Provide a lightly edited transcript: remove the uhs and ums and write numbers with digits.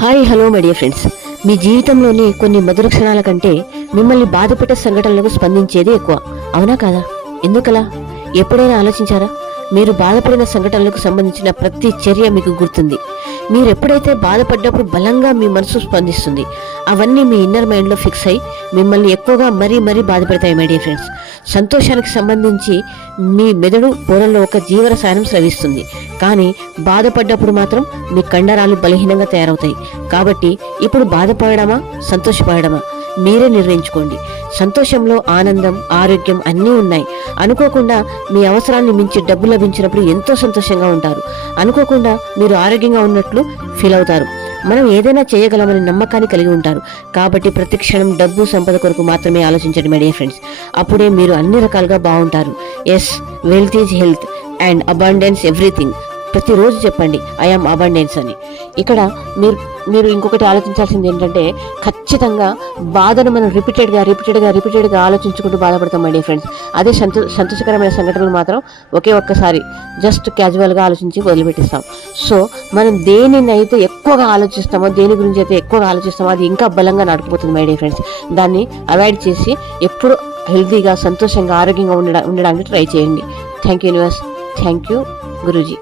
Hi hello my dear friends. మీ జీవితంలోని కొన్ని మధుర క్షణాల కంటే మిమ్మల్ని బాధపెట్టే సంఘటనలకు స్పందించేది ఎక్కువ. అవునా కాదా? ఎందుకలా? ఎప్పుడైనా ఆలోచించారా? మీరు బాధపడిన సంఘటనలకు సంబంధించిన ప్రతి చర్య మీకు గుర్తుంది. మీరు ఎప్పుడైతే బాధపడ్డప్పుడు బలంగా మీ మనసు స్పందిస్తుంది. అవన్నీ మీ ఇన్నర్ మైండ్లో ఫిక్స్ అయి మిమ్మల్ని ఎక్కువగా మరీ బాధపెడతాయి మై డియర్ ఫ్రెండ్స్. సంతోషానికి సంబంధించి మీ మెదడు పొరల్లో ఒక జీవరసాయనం స్రవిస్తుంది. కానీ బాధపడ్డప్పుడు మాత్రం మీ కండరాలు బలహీనంగా తయారవుతాయి. కాబట్టి ఇప్పుడు బాధపడడమా సంతోషపడడమా మీరే నిర్ణయించుకోండి. సంతోషంలో ఆనందం, ఆరోగ్యం అన్నీ ఉన్నాయి. అనుకోకుండా మీ అవసరాన్ని మించి డబ్బు లభించినప్పుడు ఎంతో సంతోషంగా ఉంటారు. అనుకోకుండా మీరు ఆరోగ్యంగా ఉన్నట్లు ఫీల్ అవుతారు. మనం ఏదైనా చేయగలమని నమ్మకాన్ని కలిగి ఉంటారు. కాబట్టి ప్రతి క్షణం డబ్బు, సంపద కొరకు మాత్రమే ఆలోచించండి మై డియర్ ఫ్రెండ్స్. అప్పుడే మీరు అన్ని రకాలుగా బాగుంటారు. Yes, wealth is health and abundance everything. ప్రతిరోజు చెప్పండి ఐ యామ్ అబాండెన్స్ అని. ఇక్కడ మీరు ఇంకొకటి ఆలోచించాల్సింది ఏంటంటే, ఖచ్చితంగా బాధను మనం రిపీటెడ్గా ఆలోచించుకుంటూ బాధపడతాం మై డియర్ ఫ్రెండ్స్. అదే సంతోషకరమైన సంఘటనలు మాత్రం ఒకే ఒక్కసారి జస్ట్ క్యాజువల్గా ఆలోచించి వదిలిపెట్టిస్తాం. సో మనం దేనినైతే ఎక్కువగా ఆలోచిస్తామో, దేని గురించి అయితే ఎక్కువగా ఆలోచిస్తామో అది ఇంకా బలంగా నడుపుపోతుంది మై డియర్ ఫ్రెండ్స్. దాన్ని అవాయిడ్ చేసి ఎప్పుడు హెల్తీగా, సంతోషంగా, ఆరోగ్యంగా ఉండడానికి ట్రై చేయండి. Thank you universe. Thank you Guruji.